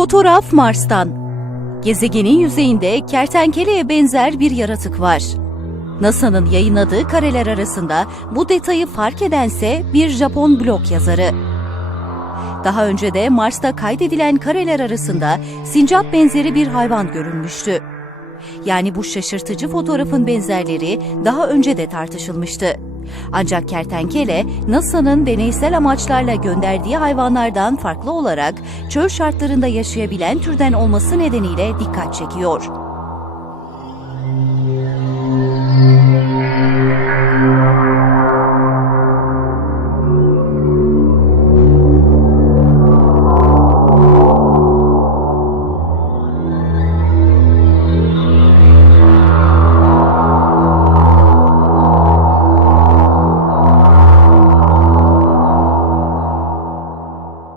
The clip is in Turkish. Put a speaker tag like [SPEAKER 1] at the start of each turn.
[SPEAKER 1] Fotoğraf Mars'tan. Gezegenin yüzeyinde kertenkeleye benzer bir yaratık var. NASA'nın yayınladığı kareler arasında bu detayı fark edense bir Japon blog yazarı. Daha önce de Mars'ta kaydedilen kareler arasında sincap benzeri bir hayvan görülmüştü. Yani bu şaşırtıcı fotoğrafın benzerleri daha önce de tartışılmıştı. Ancak kertenkele, NASA'nın deneysel amaçlarla gönderdiği hayvanlardan farklı olarak çöl şartlarında yaşayabilen türden olması nedeniyle dikkat çekiyor.